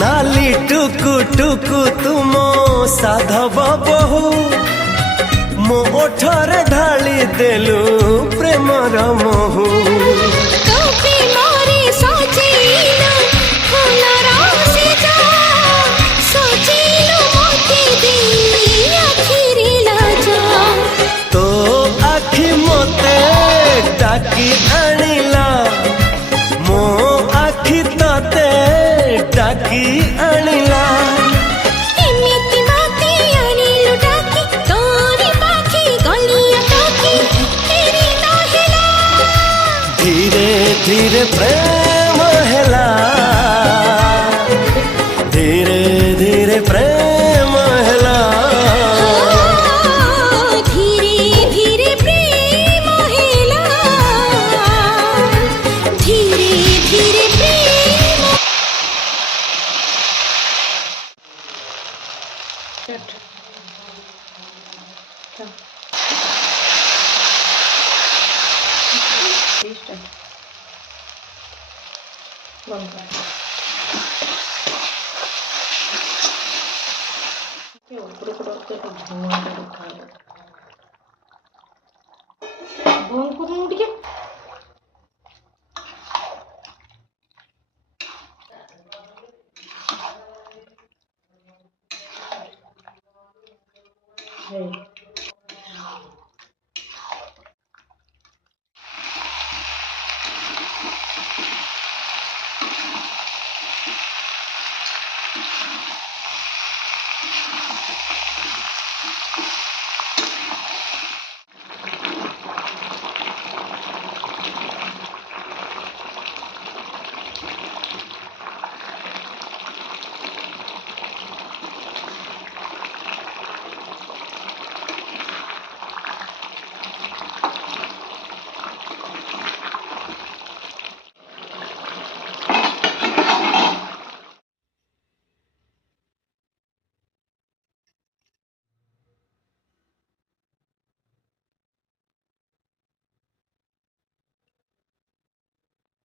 नाली टुकु टुकु तुम साधव बहु मो ओठरे ढाली देलु प्रेमर महू तो आखि मते डाकी आनिला मो आखि तते डाकी आनिला धीरे धीरे प्रेम हेला धीरे धीरे प्रेम हेला धीरे धीरे प्रेम हेला धीरे धीरे प्रेम Hey.